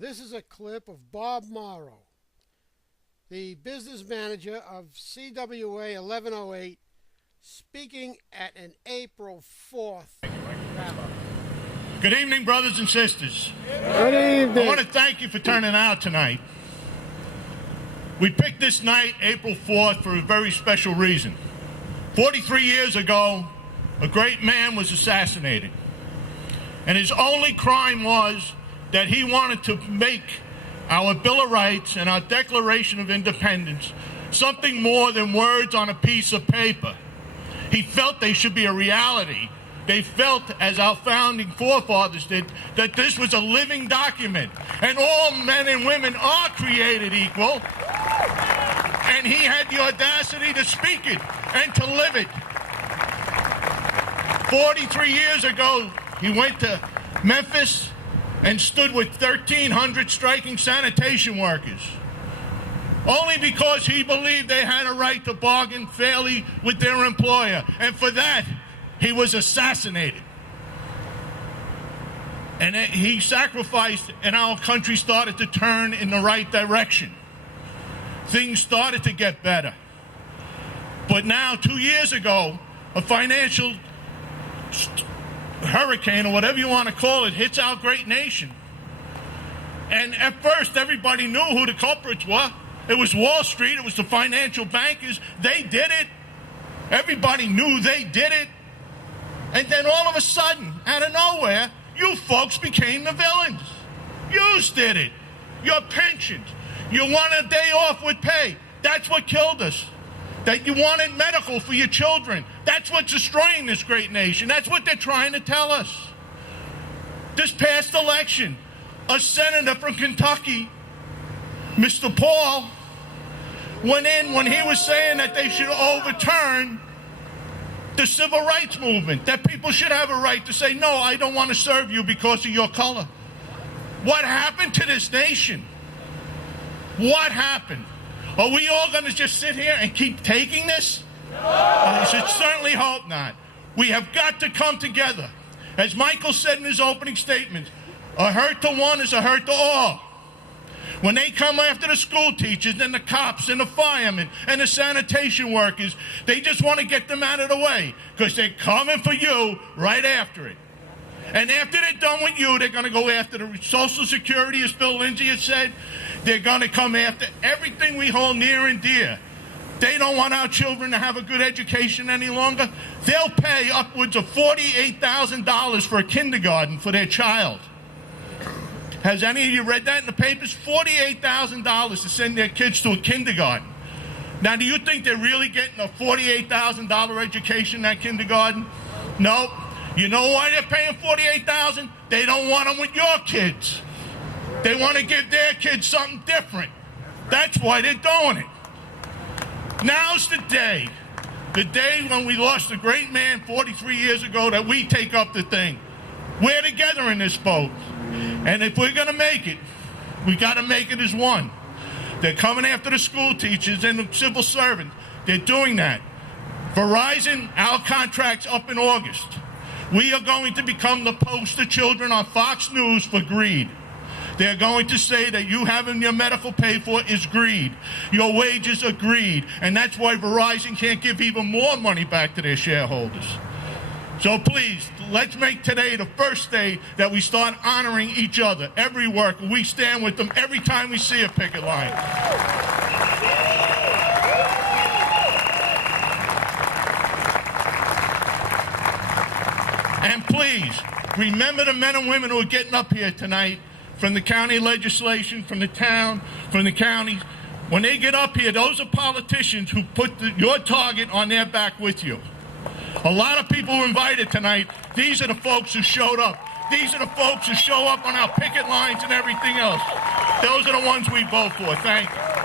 This is a clip of Bob Morrow, the business manager of CWA 1108, speaking at an April 4th rally. Good evening, brothers and sisters. Good evening. I want to thank you for turning out tonight. We picked this night, April 4th, for a very special reason. 43 years ago, a great man was assassinated. And his only crime was that he wanted to make our Bill of Rights and our Declaration of Independence something more than words on a piece of paper. He felt they should be a reality. They felt, as our founding forefathers did, that this was a living document, and all men and women are created equal, and he had the audacity to speak it and to live it. 43 years ago, he went to Memphis and stood with 1,300 striking sanitation workers, only because he believed they had a right to bargain fairly with their employer. And for that, he was assassinated. And he sacrificed, and our country started to turn in the right direction. Things started to get better. But now, 2 years ago, a financial hurricane, or whatever you want to call it, hits our great nation. And at first, everybody knew who the culprits were. It was Wall Street. It was the financial bankers. They did it. Everybody knew they did it. And then all of a sudden, out of nowhere, you folks became the villains. You did it. Your pensions. You want a day off with pay. That's what killed us. That you wanted medical for your children. That's what's destroying this great nation. That's what they're trying to tell us. This past election, a senator from Kentucky, Mr. Paul, went in when he was saying that they should overturn the civil rights movement, that people should have a right to say, no, I don't want to serve you because of your color. What happened to this nation? What happened? Are we all going to just sit here and keep taking this? I should certainly hope not. We have got to come together. As Michael said in his opening statement, a hurt to one is a hurt to all. When they come after the school teachers and the cops and the firemen and the sanitation workers, they just want to get them out of the way because they're coming for you right after it. And after they're done with you, they're going to go after the Social Security, as Phil Lindsay has said. They're going to come after everything we hold near and dear. They don't want our children to have a good education any longer. They'll pay upwards of $48,000 for a kindergarten for their child. Has any of you read that in the papers? $48,000 to send their kids to a kindergarten. Now, do you think they're really getting a $48,000 education in that kindergarten? No. You know why they're paying $48,000? They don't want them with your kids. They want to give their kids something different. That's why they're doing it. Now's the day when we lost a great man 43 years ago, that we take up the thing. We're together in this boat. And if we're going to make it, we got to make it as one. They're coming after the school teachers and the civil servants. They're doing that. Verizon, our contract's up in August. We are going to become the poster children on Fox News for greed. They're going to say that you having your medical paid for is greed. Your wages are greed. And that's why Verizon can't give even more money back to their shareholders. So please, let's make today the first day that we start honoring each other. Every worker, we stand with them every time we see a picket line. And please, remember the men and women who are getting up here tonight from the county legislation, from the town, from the counties. When they get up here, those are politicians who put your target on their back with you. A lot of people were invited tonight. These are the folks who showed up. These are the folks who show up on our picket lines and everything else. Those are the ones we vote for. Thank you.